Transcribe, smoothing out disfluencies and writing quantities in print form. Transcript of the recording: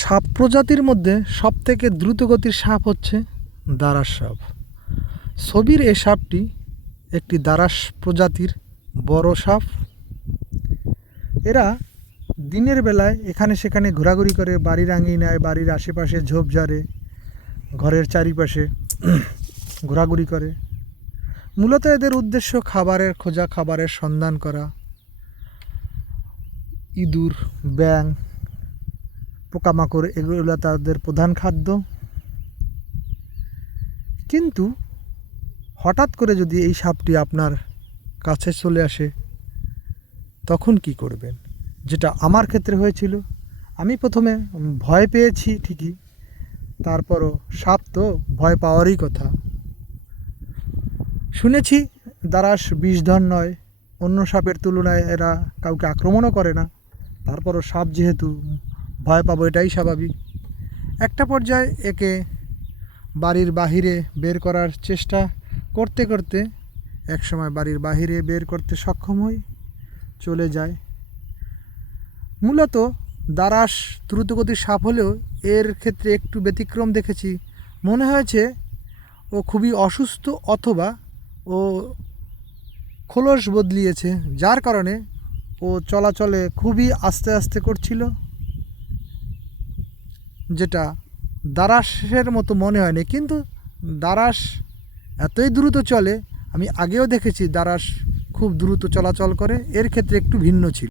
সাপ প্রজাতির মধ্যে সবথেকে দ্রুতগতির সাপ হচ্ছে দারাস সাপ। ছবির এই সাপটি একটি দারাস প্রজাতির বড় সাপ। এরা দিনের বেলায় এখানে সেখানে ঘোরাঘুরি করে, বাড়ির আঙিনায়, বাড়ির আশেপাশে ঝোপঝাড়ে, ঘরের চারিপাশে ঘোরাঘুরি করে। মূলত এদের উদ্দেশ্য খাবারের খোঁজা, খাবারের সন্ধান করা। ইঁদুর, ব্যাঙ, পোকামাকড় এগুলো তাদের প্রধান খাদ্য। কিন্তু হঠাৎ করে যদি এই সাপটি আপনার কাছে চলে আসে তখন কি করবেন? যেটা আমার ক্ষেত্রে হয়েছিল। আমি প্রথমে ভয় পেয়েছি ঠিকই, তারপরও সাপ তো ভয় পাওয়ারই কথা। শুনেছি দারাস বিষধর নয়, অন্য সাপের তুলনায় এরা কাউকে আক্রমণও করে না। তারপরও সাপ যেহেতু, ভয় পাবো এটাই স্বাভাবিক। একটা পর্যায়ে একে বাড়ির বাহিরে বের করার চেষ্টা করতে করতে একসময় বাড়ির বাহিরে বের করতে সক্ষম হই, চলে যায়। মূলত দারাস দ্রুতগতির সাপ হলেও এর ক্ষেত্রে একটু ব্যতিক্রম দেখেছি। মনে হয়েছে ও খুবই অসুস্থ, অথবা ও খোলস বদলিয়েছে, যার কারণে ও চলাচলে খুবই আস্তে আস্তে করছিল, যেটা দারাসের মতো মনে হয়নি। কিন্তু দারাস এতই দ্রুত চলে, আমি আগেও দেখেছি দারাস খুব দ্রুত চলাচল করে, এর ক্ষেত্রে একটু ভিন্ন ছিল।